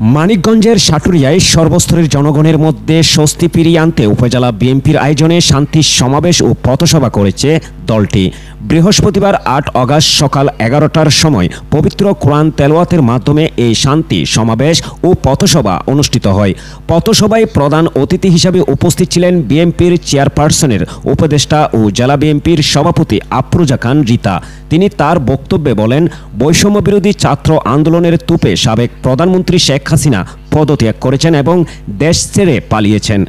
মানিকগঞ্জের সাটুরিয়ায় সর্বস্তরের জনগণের মধ্যে স্বস্তি ফিরিয়ে আনতে উপজেলা বিএনপির আয়োজনে শান্তি সমাবেশ ও পথসভা করেছে দলটি। বৃহস্পতিবার ৮ আগস্ট সকাল ১১টার সময় পবিত্র কোরআন তেলাওয়াতের মাধ্যমে এই শান্তি সমাবেশ ও পথসভা অনুষ্ঠিত হয়। পথসভায় প্রধান অতিথি হিসেবে উপস্থিত ছিলেন বিএনপির চেয়ারপারসনের উপদেষ্টা ও জেলা বিএনপির সভাপতি আফরোজা খান রিতা। তিনি তার বক্তব্যে বলেন, বৈষম্যবিরোধী ছাত্র আন্দোলনের তুপে সাবেক প্রধানমন্ত্রী শেখ হাসিনা পদত্যাগ করেছেন এবং দেশ ছেড়ে পালিয়েছেন।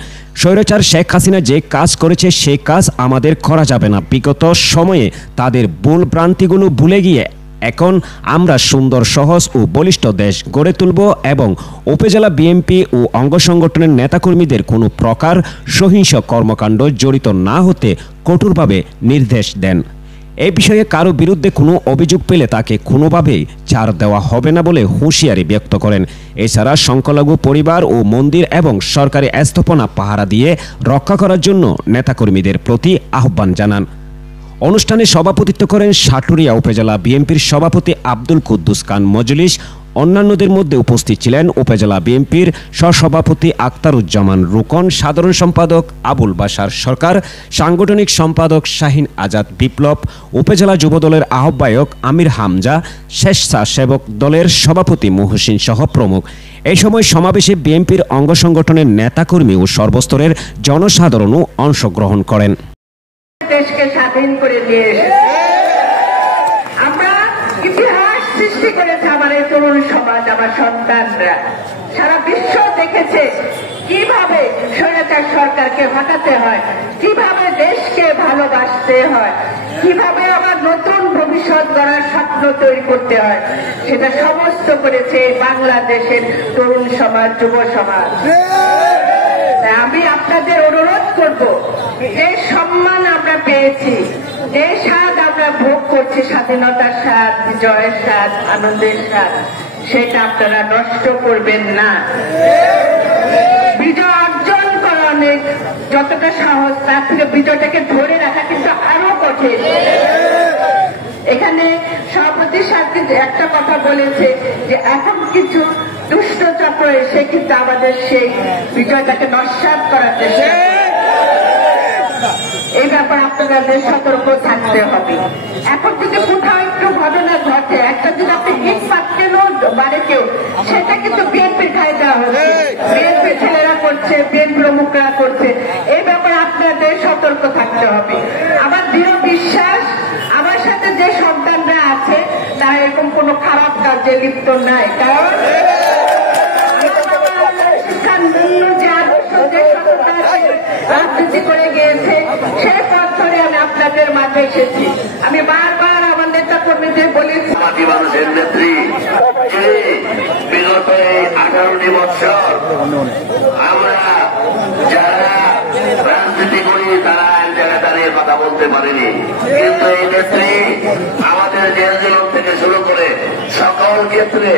স্বৈরাচার শেখ হাসিনা যে কাজ করেছে সেই কাজ আমাদের করা যাবে না। বিগত সময়ে তাদের ভুল ভ্রান্তিগুলো ভুলে গিয়ে এখন আমরা সুন্দর, সহজ ও বলিষ্ঠ দেশ গড়ে তুলব এবং উপজেলা বিএনপি ও অঙ্গ সংগঠনের নেতাকর্মীদের কোনো প্রকার সহিংস কর্মকাণ্ড জড়িত না হতে কঠোরভাবে নির্দেশ দেন। এই বিষয়ে কারো বিরুদ্ধে কোনো অভিযোগ পেলে তাকে কোনোভাবেই ছাড় দেওয়া হবে না বলে হুঁশিয়ারি ব্যক্ত করেন। এছাড়া সংখ্যালঘু পরিবার ও মন্দির এবং সরকারি স্থাপনা পাহারা দিয়ে রক্ষা করার জন্য নেতাকর্মীদের প্রতি আহ্বান জানান। অনুষ্ঠানে সভাপতিত্ব করেন সাটুরিয়া উপজেলা বিএনপির সভাপতি আব্দুল কুদ্দুস খান মজলিস। অন্যান্যদের মধ্যে উপস্থিত ছিলেন উপজেলা বিএনপির সহসভাপতি আক্তারুজ্জামান রুকন, সাধারণ সম্পাদক আবুল বাশার সরকার, সাংগঠনিক সম্পাদক শাহিন আজাদ বিপ্লব, উপজেলা যুবদলের আহ্বায়ক আমির হামজা, স্বেচ্ছাসেবক দলের সভাপতি মুহসিন সহ প্রমুখ। এই সময় সমাবেশে বিএনপির অঙ্গ সংগঠনের নেতাকর্মী ও সর্বস্তরের জনসাধারণও অংশগ্রহণ করেন। দেশকে স্বাধীন করে দিয়ে আমরা ইতিহাস সৃষ্টি করেছে আমার এই তরুণ সমাজ, আমার সন্তানরা। সারা বিশ্ব দেখেছে কিভাবে স্বৈরাচার সরকারকে হটাতে হয়, কিভাবে দেশকে ভালোবাসতে হয়, কিভাবে আমার নতুন ভবিষ্যৎ গড়ার স্বপ্ন তৈরি করতে হয়, সেটা সমস্ত করেছে বাংলাদেশের তরুণ সমাজ, যুব সমাজ। আমি আপনাদের অনুরোধ করব, যে সম্মান আমরা পেয়েছি, যে স্বাদ আমরা ভোগ করছি, স্বাধীনতার স্বাদ, বিজয়ের স্বাদ, আনন্দের স্বাদ, সেটা আপনারা নষ্ট করবেন না। বিজয় অর্জন করা অনেক, যতটা সহজ তার থেকে বিজয়টাকে ধরে রাখা কিন্তু আরো কঠিন। এখানে সভাপতি সাহেব একটা কথা বলেছে যে এখন কিছু দুষ্ট চক্র এসে কিন্তু আমাদের সেই বিজয়টাকে নস্যাৎ করার চেষ্টা। এই ব্যাপারে আপনাদের সতর্ক থাকতে হবে। এখন যদি কোথাও একটু ঘটনা ঘটে, একটা যদি আপনি ইট পাটকেনও বাড়ে কেউ, সেটা কিন্তু বিএনপির খাই দেওয়া হচ্ছে, বিএনপি ছেলেরা করছে, বিএনপি প্রমুখরা করছে। এই ব্যাপারে আপনাদের সতর্ক থাকতে হবে। আমার দৃঢ় বিশ্বাস আমার সাথে যে সন্তানরা আছে তারা এরকম কোনো খারাপ কাজে লিপ্ত নাই। কারণ রাজনীতি করে গিয়েছে, সেই পথ ধরে আমি আপনাদের মাঝে এসেছি। আমি বারবার আমার নেতা কর্মীদের বলেছি, মানুষের নেত্রী বিগত 18টি বছর আমরা যারা রাজনীতি করি তারা এক জায়গায় দাঁড়িয়ে কথা বলতে পারিনি, কিন্তু এই নেত্রী আমাদের জেল জীবন থেকে শুরু করে সকল ক্ষেত্রে